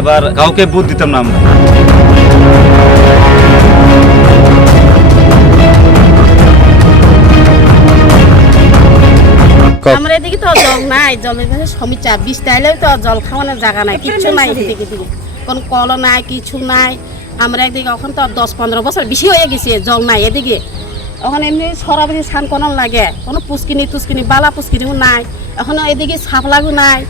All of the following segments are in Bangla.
এবার কাউকে ভোট দিতাম না আমরা। আমরা এদিকে তো জল নাই, জলের সমস্যা, বৃষ্টি আইলেও তো জল খাওয়ানোর জায়গা নাই, কিচ্ছু নাই এদিকে দিকে, কোনো কল নাই, কিছু নাই। আমরা একদিকে এখন তো 10-15 বছর বেশি হয়ে গেছে জল নাই এদিকে। এখন এমনি সরাবরি স্নান কোনো লাগে, কোনো পুষ্কিনি তুস্কিনি বালা পুষ্কিনিও নাই। এখন এদিকে সাপ্লাইও নাই।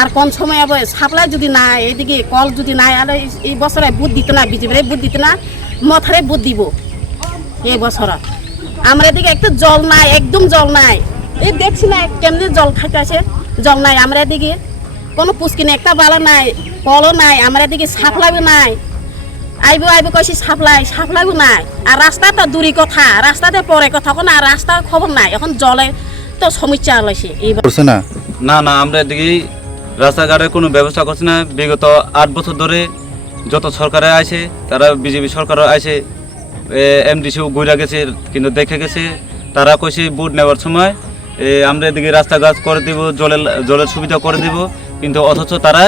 আর কোন সময় আবার সাপ্লাই যদি নাই, এদিকে কল যদি নাই, আর এই বছরে বুথ দিত না, বিজেপির বুথ দিত না, মথারে বুথ দিব এই বছর। আমরা এদিকে একটু জল নাই, একদম জল নাই। এই দেখছি না কেমনি জল খাইতে আছে, জল নাই। আমরা এদিকে কোনো পুষ্কিনি একটা বালা নাই, কলও নাই। আমরা এদিকে সাপ্লাইও নাই, আইব কইছি সাপ্লাইও নাই। আর রাস্তা তো দূরই কথা, রাস্তাতে পরে কথা, কোনো আর রাস্তার খবর নাই। এখন জলে তো সমস্যা হয়েছে এইবার। না না, আমরা এদিকে রাস্তাঘাটের কোনো ব্যবস্থা করছি না। বিগত 8 বছর ধরে যত সরকারে আছে, তারা বিজেপি সরকারও আছে, এমডিসিও ঘুরে গেছে, কিন্তু দেখে গেছে। তারা কইছে ভোট নেওয়ার সময় আমরা এদিকে রাস্তাঘাট করে দিব, জলের সুবিধা করে দিব, কিন্তু অথচ তারা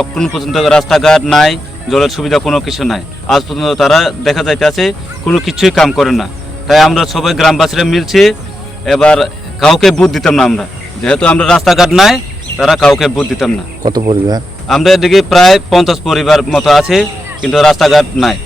এখন পর্যন্ত রাস্তাঘাট নাই, জলের সুবিধা কোনো কিছু নাই। আজ পর্যন্ত তারা দেখা যাইতেছে কোনো কিছুই কাম করে না। তাই আমরা সবাই গ্রামবাসীরা মিলছি, এবার কাউকে ভোট দিতাম না আমরা, যেহেতু আমরা রাস্তাঘাট নাই, তারা কাউকে ভোট দিতাম না। কত পরিবার? আমরা এদিকে প্রায় 50 পরিবার মতো আছে, কিন্তু রাস্তাঘাট নাই।